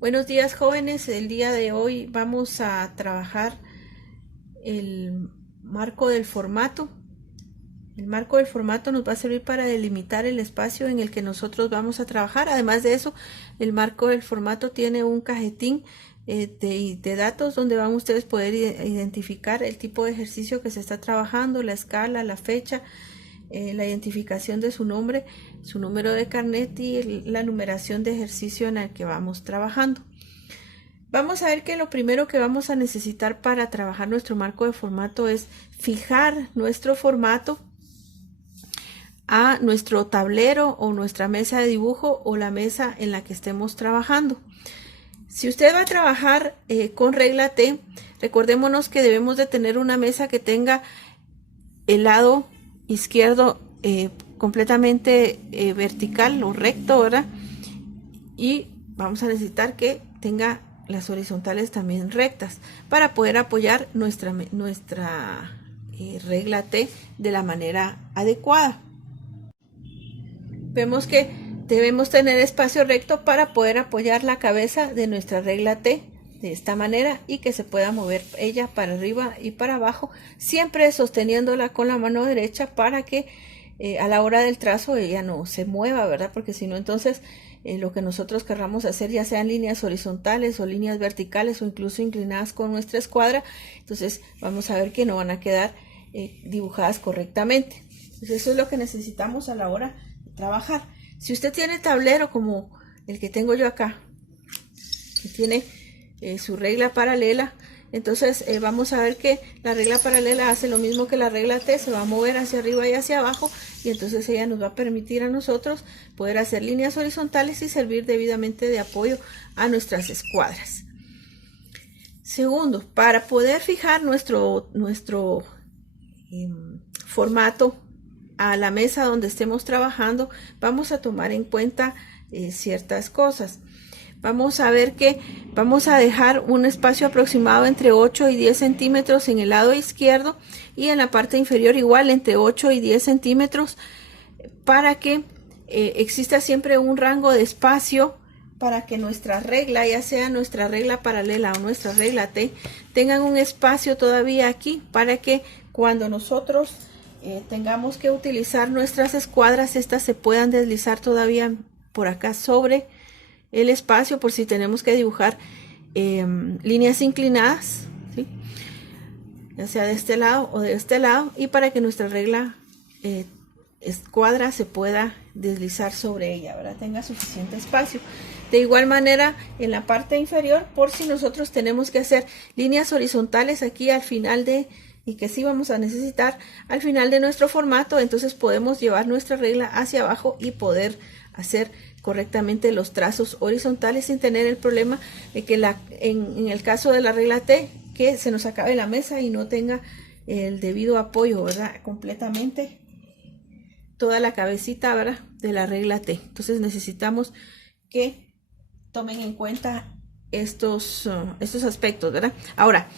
Buenos días, jóvenes. El día de hoy vamos a trabajar el marco del formato. El marco del formato nos va a servir para delimitar el espacio en el que nosotros vamos a trabajar. Además de eso, el marco del formato tiene un cajetín de datos donde van ustedes poder identificar el tipo de ejercicio que se está trabajando, la escala, la fecha, la identificación de su nombre, su número de carnet y la numeración de ejercicio en el que vamos trabajando. Vamos a ver que lo primero que vamos a necesitar para trabajar nuestro marco de formato es fijar nuestro formato a nuestro tablero o nuestra mesa de dibujo o la mesa en la que estemos trabajando. Si usted va a trabajar con regla T, recordémonos que debemos de tener una mesa que tenga el lado izquierdo completamente vertical o recto, ¿verdad? Y vamos a necesitar que tenga las horizontales también rectas para poder apoyar nuestra regla T de la manera adecuada. Vemos que debemos tener espacio recto para poder apoyar la cabeza de nuestra regla T de esta manera y que se pueda mover ella para arriba y para abajo, siempre sosteniéndola con la mano derecha para que a la hora del trazo ella no se mueva, ¿verdad? Porque si no, entonces lo que nosotros querramos hacer, ya sean líneas horizontales o líneas verticales o incluso inclinadas con nuestra escuadra, entonces vamos a ver que no van a quedar dibujadas correctamente. Entonces eso es lo que necesitamos a la hora de trabajar. Si usted tiene tablero como el que tengo yo acá, que tiene su regla paralela, entonces vamos a ver que la regla paralela hace lo mismo que la regla T, se va a mover hacia arriba y hacia abajo, y entonces ella nos va a permitir a nosotros poder hacer líneas horizontales y servir debidamente de apoyo a nuestras escuadras. Segundo, para poder fijar nuestro formato a la mesa donde estemos trabajando, vamos a tomar en cuenta ciertas cosas. Vamos a ver que vamos a dejar un espacio aproximado entre 8 y 10 centímetros en el lado izquierdo y en la parte inferior igual entre 8 y 10 centímetros para que exista siempre un rango de espacio para que nuestra regla, ya sea nuestra regla paralela o nuestra regla T, tengan un espacio todavía aquí para que cuando nosotros tengamos que utilizar nuestras escuadras, estas se puedan deslizar todavía por acá sobre el espacio por si tenemos que dibujar líneas inclinadas, ¿sí? Ya sea de este lado o de este lado, y para que nuestra regla escuadra se pueda deslizar sobre ella, ¿verdad? Tenga suficiente espacio. De igual manera en la parte inferior, por si nosotros tenemos que hacer líneas horizontales aquí al final y que sí vamos a necesitar al final de nuestro formato, entonces podemos llevar nuestra regla hacia abajo y poder hacer correctamente los trazos horizontales sin tener el problema de que en el caso de la regla T, que se nos acabe la mesa y no tenga el debido apoyo, ¿verdad? Completamente toda la cabecita, ¿verdad? De la regla T. Entonces necesitamos que tomen en cuenta estos aspectos, ¿verdad? Ahora,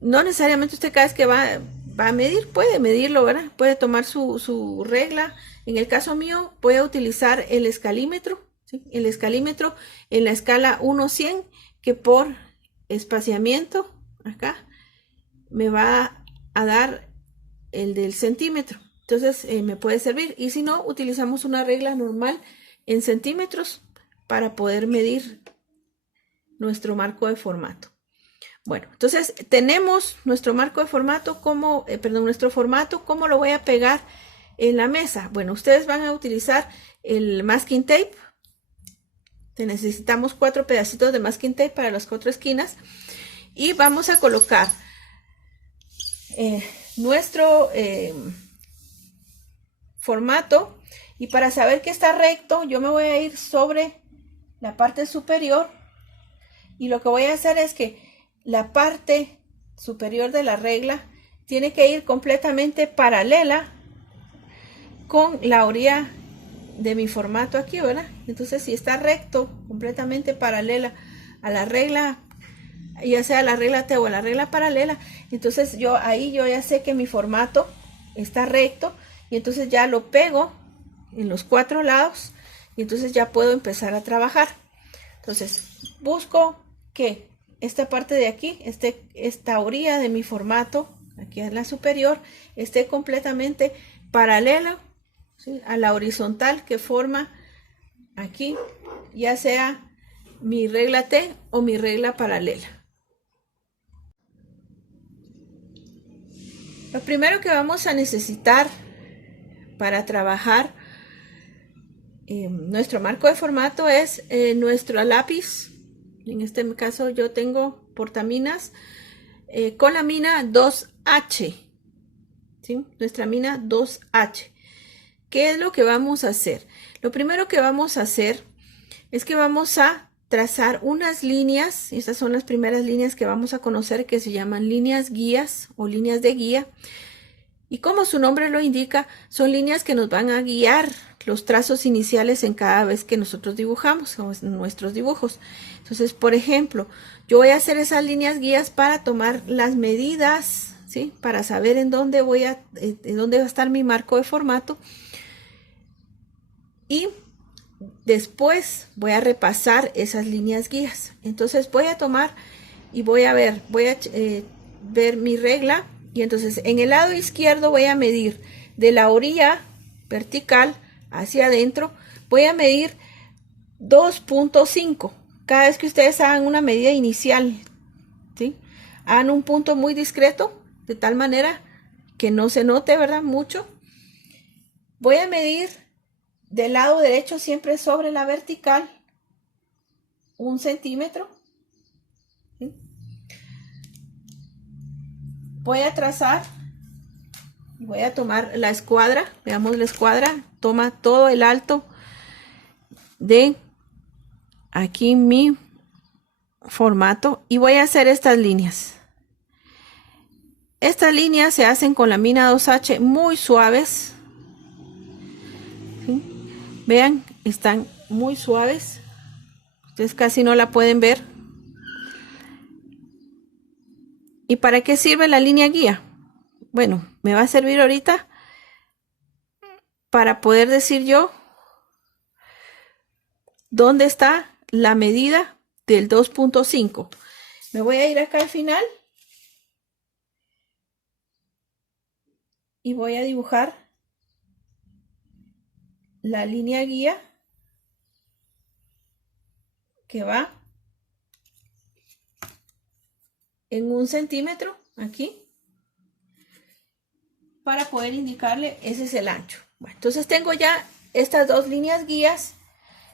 no necesariamente usted cada vez que va a medir, puede medirlo, ¿verdad? Puede tomar su regla. En el caso mío, voy a utilizar el escalímetro, ¿sí? El escalímetro en la escala 1-100, que por espaciamiento, acá, me va a dar el del centímetro. Entonces, me puede servir. Y si no, utilizamos una regla normal en centímetros para poder medir nuestro marco de formato. Bueno, entonces tenemos nuestro marco de formato, nuestro formato, ¿cómo lo voy a pegar en la mesa? Bueno, ustedes van a utilizar el masking tape. Necesitamos 4 pedacitos de masking tape para las 4 esquinas y vamos a colocar nuestro formato, y para saber que está recto yo me voy a ir sobre la parte superior y lo que voy a hacer es que la parte superior de la regla tiene que ir completamente paralela con la orilla de mi formato aquí, ¿verdad? Entonces si está recto, completamente paralela a la regla, ya sea la regla T o la regla paralela, entonces yo ya sé que mi formato está recto y entonces ya lo pego en los 4 lados y entonces ya puedo empezar a trabajar. Entonces busco que esta parte de aquí, esta orilla de mi formato, aquí en la superior, esté completamente paralela, ¿sí?, a la horizontal que forma aquí, ya sea mi regla T o mi regla paralela. Lo primero que vamos a necesitar para trabajar nuestro marco de formato es nuestro lápiz. En este caso yo tengo portaminas con la mina 2H, ¿sí? Nuestra mina 2H. ¿Qué es lo que vamos a hacer? Lo primero que vamos a hacer es que vamos a trazar unas líneas. Estas son las primeras líneas que vamos a conocer, que se llaman líneas guías o líneas de guía. Y como su nombre lo indica, son líneas que nos van a guiar los trazos iniciales en cada vez que nosotros dibujamos nuestros dibujos. Entonces, por ejemplo, yo voy a hacer esas líneas guías para tomar las medidas, ¿sí?, para saber en dónde va a estar mi marco de formato. Y después voy a repasar esas líneas guías. Entonces voy a tomar y voy a ver mi regla. Y entonces en el lado izquierdo voy a medir de la orilla vertical hacia adentro, voy a medir 2.5. Cada vez que ustedes hagan una medida inicial, ¿sí?, hagan un punto muy discreto, de tal manera que no se note, ¿verdad?, mucho. Voy a medir del lado derecho, siempre sobre la vertical, 1 centímetro. ¿Sí? Voy a trazar, voy a tomar la escuadra, veamos la escuadra, toma todo el alto de aquí mi formato y voy a hacer estas líneas. Estas líneas se hacen con la mina 2H muy suaves. ¿Sí? Vean, están muy suaves. Ustedes casi no la pueden ver. ¿Y para qué sirve la línea guía? Bueno, me va a servir ahorita para poder decir yo dónde está la medida del 2.5. Me voy a ir acá al final y voy a dibujar la línea guía que va en 1 centímetro aquí, para poder indicarle ese es el ancho. Bueno, entonces tengo ya estas dos líneas guías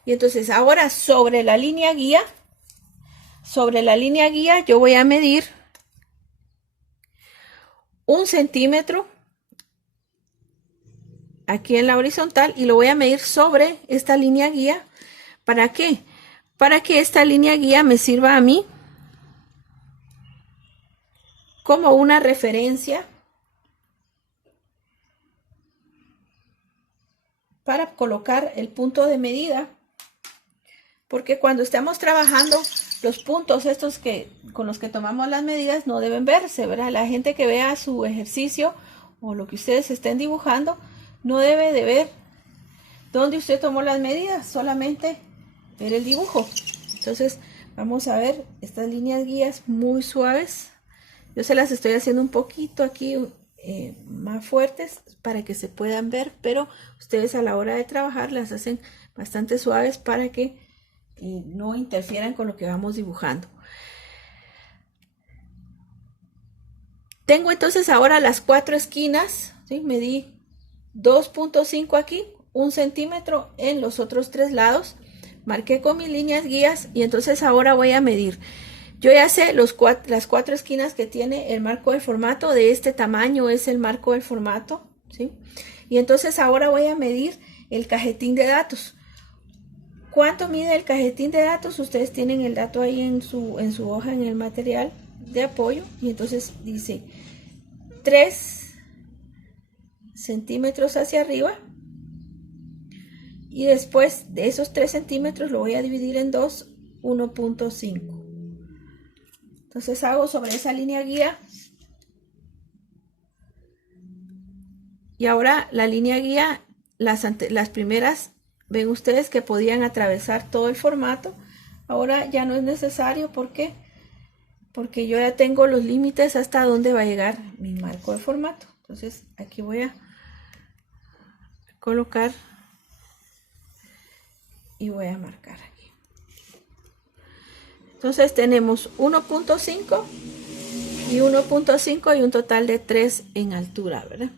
y entonces ahora sobre la línea guía yo voy a medir 1 centímetro aquí en la horizontal y lo voy a medir sobre esta línea guía. ¿Para qué? Para que esta línea guía me sirva a mí como una referencia para colocar el punto de medida, porque cuando estamos trabajando los puntos estos con los que tomamos las medidas no deben verse, ¿verdad? La gente que vea su ejercicio o lo que ustedes estén dibujando no debe de ver dónde usted tomó las medidas, solamente ver el dibujo. Entonces vamos a ver estas líneas guías muy suaves. Yo se las estoy haciendo un poquito aquí más fuertes para que se puedan ver, pero ustedes a la hora de trabajar las hacen bastante suaves para que no interfieran con lo que vamos dibujando. Tengo entonces ahora las 4 esquinas, ¿sí? Medí 2.5 aquí, 1 centímetro en los otros 3 lados, marqué con mis líneas guías y entonces ahora voy a medir. Yo ya sé las 4 esquinas que tiene el marco del formato, de este tamaño es el marco del formato, ¿sí? Y entonces ahora voy a medir el cajetín de datos. ¿Cuánto mide el cajetín de datos? Ustedes tienen el dato ahí en su hoja, en el material de apoyo, y entonces dice 3 centímetros hacia arriba, y después de esos 3 centímetros lo voy a dividir en 2, 1.5. Entonces hago sobre esa línea guía. Y ahora la línea guía, las primeras, ven ustedes que podían atravesar todo el formato. Ahora ya no es necesario, ¿por qué? Porque yo ya tengo los límites hasta dónde va a llegar mi marco de formato. Entonces aquí voy a colocar y voy a marcar aquí. Entonces tenemos 1.5 y 1.5 y un total de 3 en altura, ¿verdad?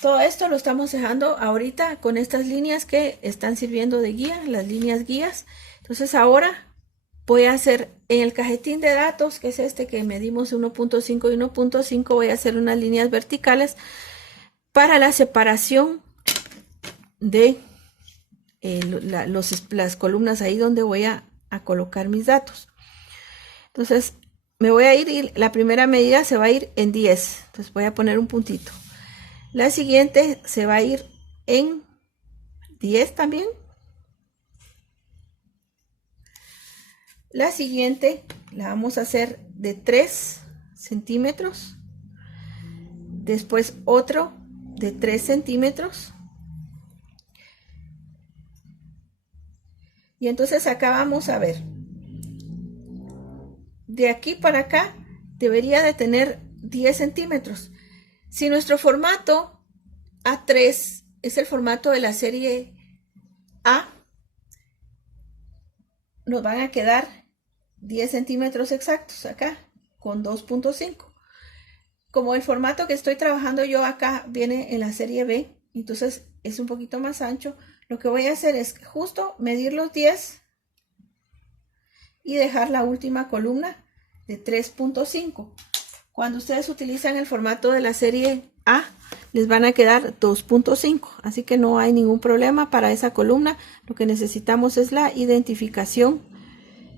Todo esto lo estamos dejando ahorita con estas líneas que están sirviendo de guía, las líneas guías. Entonces ahora voy a hacer en el cajetín de datos, que es este que medimos 1.5 y 1.5, voy a hacer unas líneas verticales para la separación de las columnas ahí donde voy a colocar mis datos. Entonces me voy a ir y la primera medida se va a ir en 10, entonces voy a poner un puntito. La siguiente se va a ir en 10 también. La siguiente la vamos a hacer de 3 centímetros. Después otro de 3 centímetros. Y entonces acá vamos a ver. De aquí para acá debería de tener 10 centímetros. Si nuestro formato A3 es el formato de la serie A, nos van a quedar 10 centímetros exactos acá con 2.5. Como el formato que estoy trabajando yo acá viene en la serie B, entonces es un poquito más ancho, lo que voy a hacer es justo medir los 10 y dejar la última columna de 3.5. Cuando ustedes utilizan el formato de la serie A, les van a quedar 2.5, así que no hay ningún problema para esa columna. Lo que necesitamos es la identificación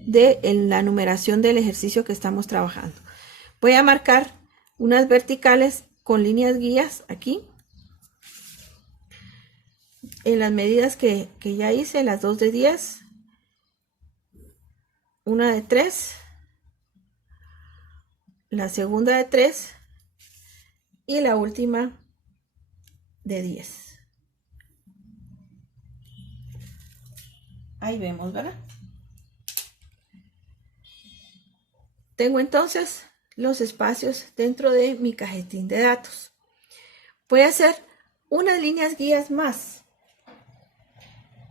de la numeración del ejercicio que estamos trabajando. Voy a marcar unas verticales con líneas guías aquí en las medidas que ya hice, las 2 de 10, una de 3, la segunda de 3 y la última de 10. Ahí vemos, ¿verdad? Tengo entonces los espacios dentro de mi cajetín de datos. Voy a hacer unas líneas guías más.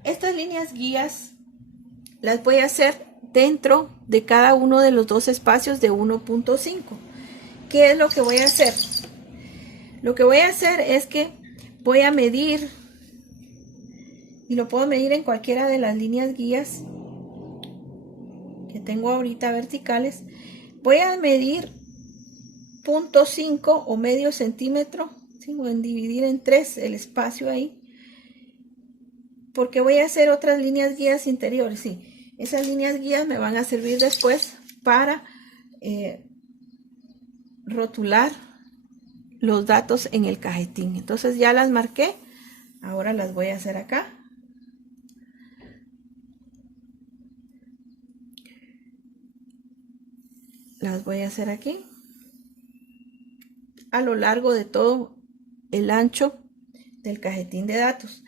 Estas líneas guías las voy a hacer dentro de cada uno de los dos espacios de 1.5. ¿Qué es lo que voy a hacer? Lo que voy a hacer es que voy a medir, y lo puedo medir en cualquiera de las líneas guías que tengo ahorita verticales. Voy a medir 0.5 o medio centímetro, ¿sí? Voy a dividir en 3 el espacio ahí, porque voy a hacer otras líneas guías interiores. Sí, esas líneas guías me van a servir después para rotular los datos en el cajetín. Entonces ya las marqué, ahora las voy a hacer acá. Las voy a hacer aquí a lo largo de todo el ancho del cajetín de datos.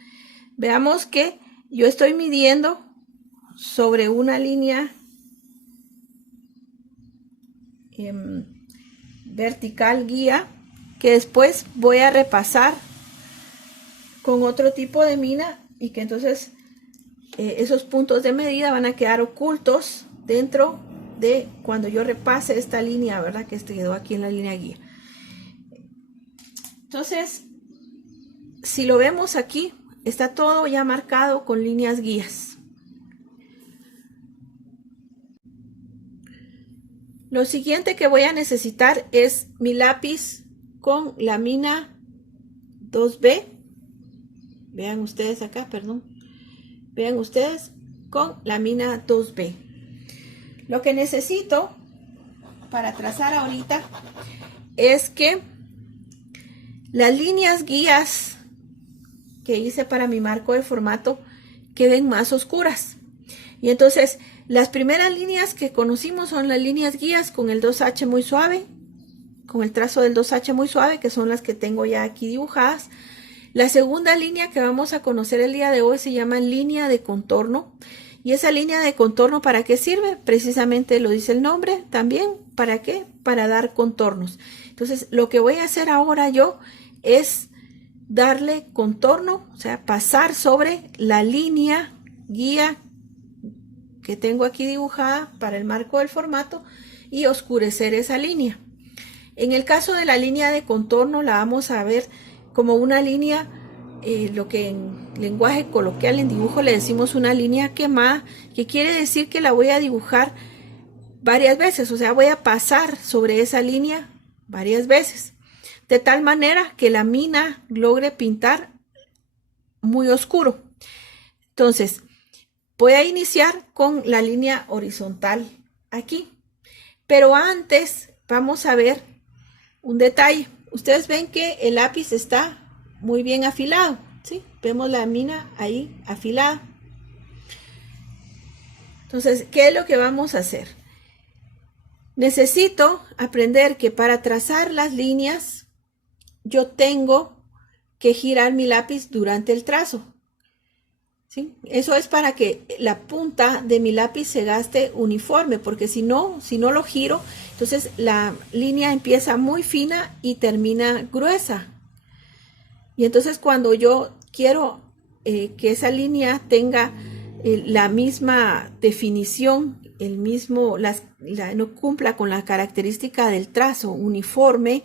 Veamos que yo estoy midiendo sobre una línea vertical guía, que después voy a repasar con otro tipo de mina, y que entonces esos puntos de medida van a quedar ocultos dentro de cuando yo repase esta línea, ¿verdad? Que quedó aquí en la línea guía. Entonces, si lo vemos aquí, está todo ya marcado con líneas guías. Lo siguiente que voy a necesitar es mi lápiz con la mina 2B. Vean ustedes acá, perdón. Vean ustedes con la mina 2B. Lo que necesito para trazar ahorita es que las líneas guías que hice para mi marco de formato queden más oscuras. Y entonces las primeras líneas que conocimos son las líneas guías con el 2H muy suave, con el trazo del 2H muy suave, que son las que tengo ya aquí dibujadas. La segunda línea que vamos a conocer el día de hoy se llama línea de contorno, ¿Y esa línea de contorno para qué sirve? Precisamente lo dice el nombre también. ¿Para qué? Para dar contornos. Entonces, lo que voy a hacer ahora yo es darle contorno, o sea, pasar sobre la línea guía que tengo aquí dibujada para el marco del formato y oscurecer esa línea. En el caso de la línea de contorno la vamos a ver como una línea, lo que en lenguaje coloquial en dibujo le decimos una línea quemada, que quiere decir que la voy a dibujar varias veces, o sea, voy a pasar sobre esa línea varias veces, de tal manera que la mina logre pintar muy oscuro. Entonces, voy a iniciar con la línea horizontal aquí, pero antes vamos a ver un detalle. Ustedes ven que el lápiz está muy bien afilado, ¿sí? Vemos la mina ahí afilada. Entonces, ¿qué es lo que vamos a hacer? Necesito aprender que para trazar las líneas yo tengo que girar mi lápiz durante el trazo, ¿sí? Eso es para que la punta de mi lápiz se gaste uniforme, porque si no lo giro, entonces la línea empieza muy fina y termina gruesa. Y entonces cuando yo quiero que esa línea tenga la misma definición, no cumpla con la característica del trazo uniforme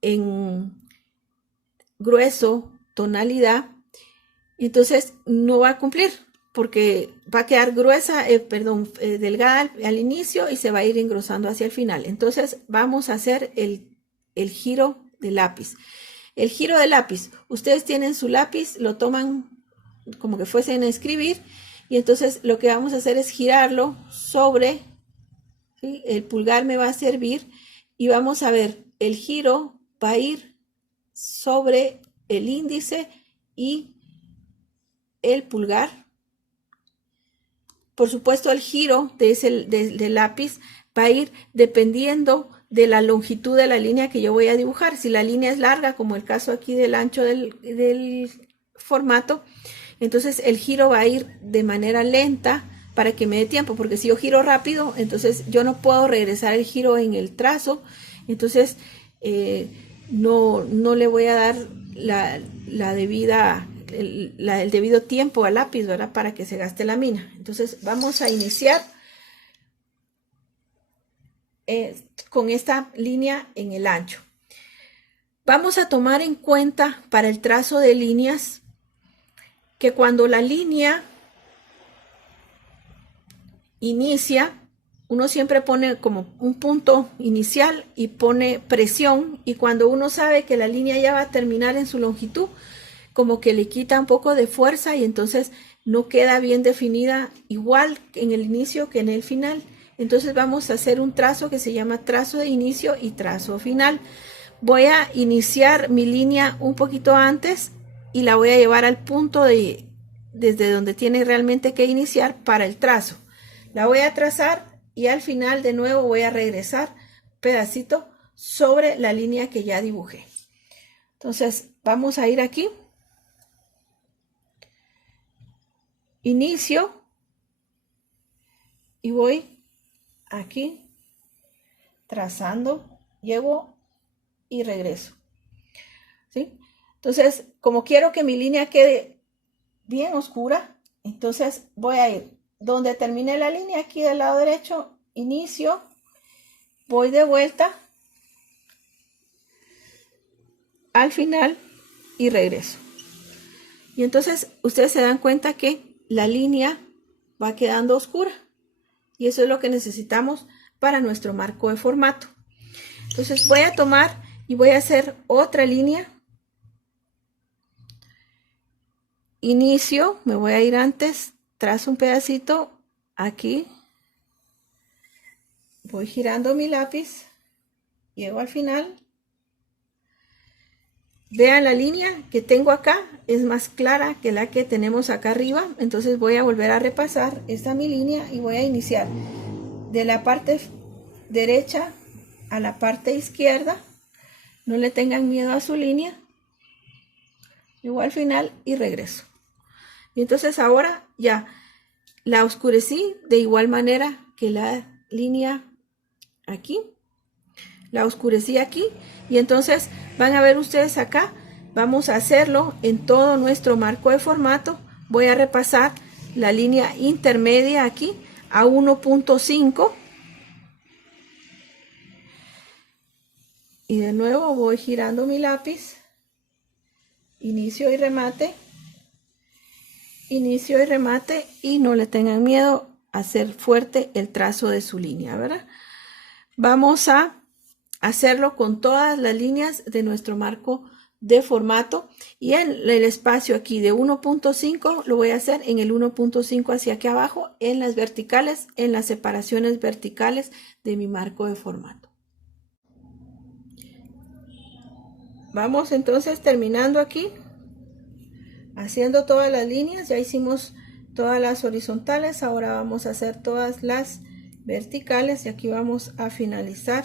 en grueso, tonalidad, entonces no va a cumplir porque va a quedar gruesa, delgada al inicio y se va a ir engrosando hacia el final. Entonces vamos a hacer el giro del lápiz. El giro del lápiz, ustedes tienen su lápiz, lo toman como que fuesen a escribir y entonces lo que vamos a hacer es girarlo sobre, ¿sí? El pulgar me va a servir y vamos a ver, el giro va a ir sobre el índice y el pulgar. Por supuesto, el giro del lápiz va a ir dependiendo de la longitud de la línea que yo voy a dibujar. Si la línea es larga, como el caso aquí del ancho del formato, entonces el giro va a ir de manera lenta para que me dé tiempo, porque si yo giro rápido, entonces yo no puedo regresar el giro en el trazo, entonces no le voy a dar el debido tiempo al lápiz, ¿verdad? Para que se gaste la mina. Entonces vamos a iniciar con esta línea en el ancho. Vamos a tomar en cuenta para el trazo de líneas que cuando la línea inicia, uno siempre pone como un punto inicial y pone presión, y cuando uno sabe que la línea ya va a terminar en su longitud, como que le quita un poco de fuerza y entonces no queda bien definida igual en el inicio que en el final. Entonces vamos a hacer un trazo que se llama trazo de inicio y trazo final. Voy a iniciar mi línea un poquito antes y la voy a llevar al punto desde donde tiene realmente que iniciar para el trazo. La voy a trazar y al final de nuevo voy a regresar pedacito sobre la línea que ya dibujé. Entonces vamos a ir aquí. Inicio y voy aquí trazando, llevo y regreso, ¿sí? Entonces, como quiero que mi línea quede bien oscura, entonces voy a ir donde termine la línea, aquí del lado derecho, inicio, voy de vuelta al final y regreso. Y entonces ustedes se dan cuenta que la línea va quedando oscura. Y eso es lo que necesitamos para nuestro marco de formato. Entonces voy a tomar y voy a hacer otra línea. Inicio, me voy a ir antes, trazo un pedacito aquí. Voy girando mi lápiz, llego al final. Vean la línea que tengo acá, es más clara que la que tenemos acá arriba. Entonces voy a volver a repasar esta mi línea y voy a iniciar de la parte derecha a la parte izquierda. No le tengan miedo a su línea. Llego al final y regreso. Y entonces ahora ya la oscurecí de igual manera que la línea aquí. La oscurecí aquí y entonces van a ver ustedes acá. Vamos a hacerlo en todo nuestro marco de formato. Voy a repasar la línea intermedia aquí a 1.5 y de nuevo voy girando mi lápiz, inicio y remate, y no le tengan miedo a hacer fuerte el trazo de su línea, ¿verdad? Vamos a hacerlo con todas las líneas de nuestro marco de formato y en el espacio aquí de 1.5 lo voy a hacer en el 1.5 hacia aquí abajo, en las verticales, en las separaciones verticales de mi marco de formato. Vamos entonces terminando aquí, haciendo todas las líneas. Ya hicimos todas las horizontales, ahora vamos a hacer todas las verticales y aquí vamos a finalizar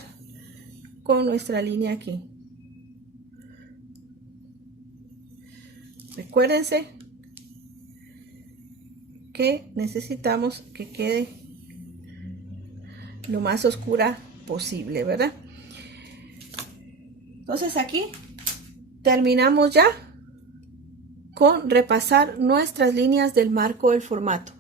con nuestra línea aquí. Recuérdense que necesitamos que quede lo más oscura posible, ¿verdad? Entonces aquí terminamos ya con repasar nuestras líneas del marco del formato.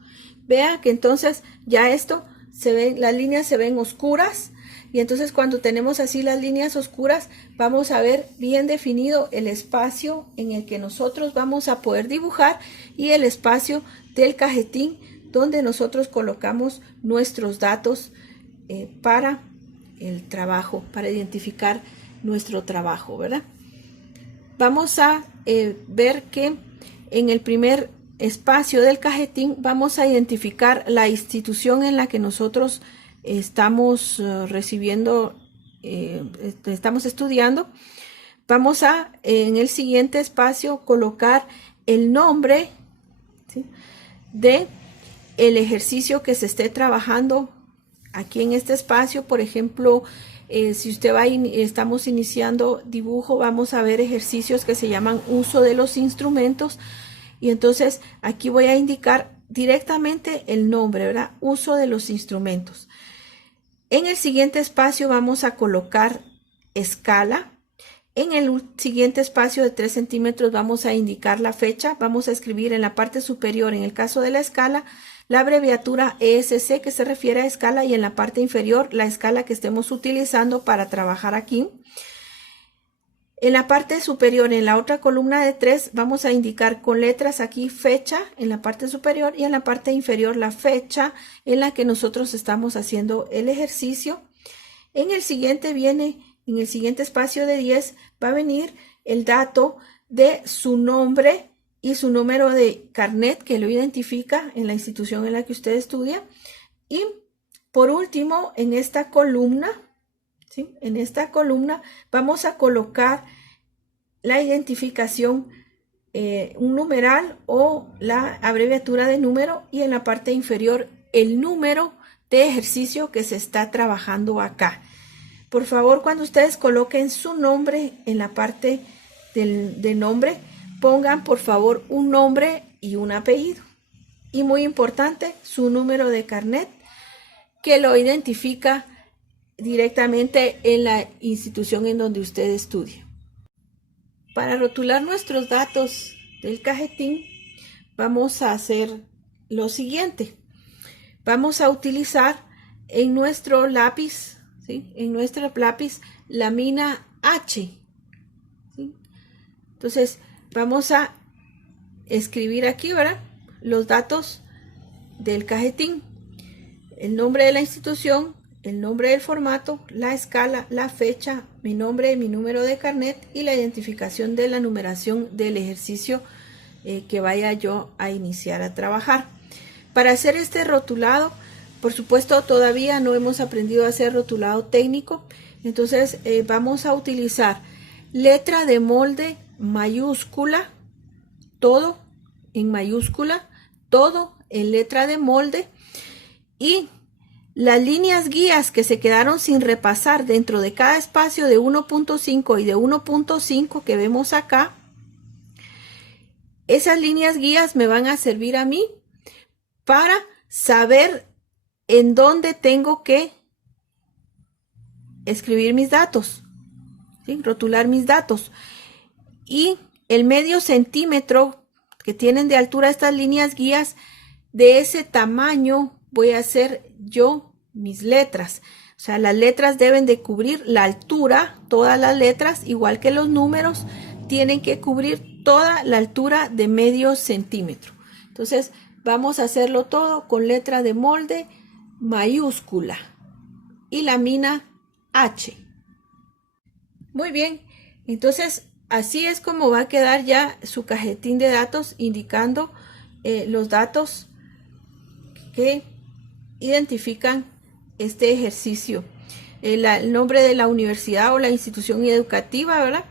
Vea que entonces ya esto se ven, las líneas se ven oscuras. Y entonces cuando tenemos así las líneas oscuras, vamos a ver bien definido el espacio en el que nosotros vamos a poder dibujar y el espacio del cajetín donde nosotros colocamos nuestros datos para el trabajo, para identificar nuestro trabajo, ¿verdad? Vamos a ver que en el primer espacio del cajetín vamos a identificar la institución en la que nosotros estamos recibiendo, estamos estudiando. Vamos a en el siguiente espacio colocar el nombre, ¿sí?, de el ejercicio que se esté trabajando aquí en este espacio. Por ejemplo, si usted va estamos iniciando dibujo, vamos a ver ejercicios que se llaman uso de los instrumentos y entonces aquí voy a indicar directamente el nombre, ¿verdad? Uso de los instrumentos. En el siguiente espacio vamos a colocar escala. En el siguiente espacio de 3 centímetros vamos a indicar la fecha. Vamos a escribir en la parte superior, en el caso de la escala, la abreviatura ESC, que se refiere a escala, y en la parte inferior la escala que estemos utilizando para trabajar aquí. En la parte superior, en la otra columna de 3, vamos a indicar con letras aquí fecha en la parte superior y en la parte inferior la fecha en la que nosotros estamos haciendo el ejercicio. En el siguiente en el siguiente espacio de 10 va a venir el dato de su nombre y su número de carnet que lo identifica en la institución en la que usted estudia. Y por último, en esta columna, ¿sí?, en esta columna vamos a colocar la identificación, un numeral o la abreviatura de número, y en la parte inferior el número de ejercicio que se está trabajando acá. Por favor, cuando ustedes coloquen su nombre en la parte de nombre, pongan por favor un nombre y un apellido. Y muy importante, su número de carnet que lo identifica directamente en la institución en donde usted estudia. Para rotular nuestros datos del cajetín, vamos a hacer lo siguiente. Vamos a utilizar en nuestro lápiz, ¿sí?, en nuestro lápiz lámina H, ¿sí? Entonces vamos a escribir aquí, ¿verdad?, los datos del cajetín, el nombre de la institución, el nombre del formato, la escala, la fecha, mi nombre y mi número de carnet y la identificación de la numeración del ejercicio que vaya yo a iniciar a trabajar. Para hacer este rotulado, por supuesto todavía no hemos aprendido a hacer rotulado técnico, entonces vamos a utilizar letra de molde mayúscula, todo en mayúscula, todo en letra de molde, y las líneas guías que se quedaron sin repasar dentro de cada espacio de 1.5 y de 1.5 que vemos acá, esas líneas guías me van a servir a mí para saber en dónde tengo que escribir mis datos, ¿sí? Rotular mis datos. Y el medio centímetro que tienen de altura estas líneas guías, de ese tamaño voy a hacer yo mis letras. O sea, las letras deben de cubrir la altura, todas las letras, igual que los números, tienen que cubrir toda la altura de medio centímetro. Entonces, vamos a hacerlo todo con letra de molde mayúscula y lámina H. Muy bien, entonces así es como va a quedar ya su cajetín de datos indicando los datos que identifican este ejercicio. El nombre de la universidad o la institución educativa, ¿verdad?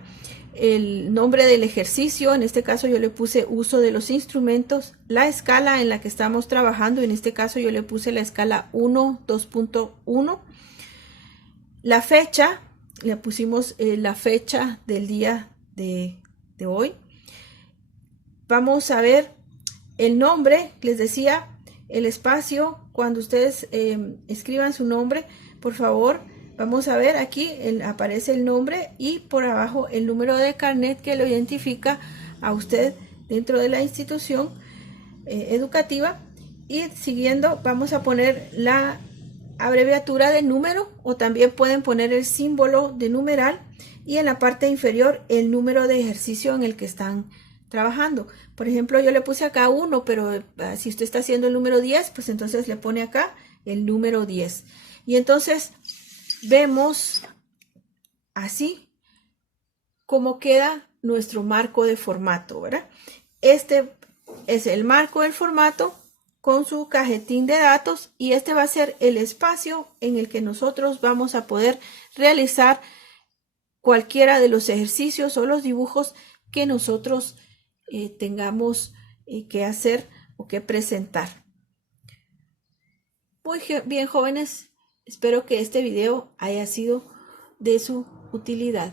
El nombre del ejercicio, en este caso yo le puse uso de los instrumentos, la escala en la que estamos trabajando, en este caso yo le puse la escala 1, 2.1, la fecha, le pusimos la fecha del día de hoy. Vamos a ver el nombre, les decía, el espacio, cuando ustedes escriban su nombre, por favor, vamos a ver aquí aparece el nombre y por abajo el número de carnet que lo identifica a usted dentro de la institución educativa, y siguiendo vamos a poner la abreviatura de número, o también pueden poner el símbolo de numeral, y en la parte inferior el número de ejercicio en el que están trabajando. Por ejemplo, yo le puse acá 1, pero si usted está haciendo el número 10, pues entonces le pone acá el número 10. Y entonces vemos así cómo queda nuestro marco de formato, ¿verdad? Este es el marco del formato con su cajetín de datos, y este va a ser el espacio en el que nosotros vamos a poder realizar cualquiera de los ejercicios o los dibujos que nosotros tengamos que hacer o que presentar. Muy bien, jóvenes, espero que este video haya sido de su utilidad.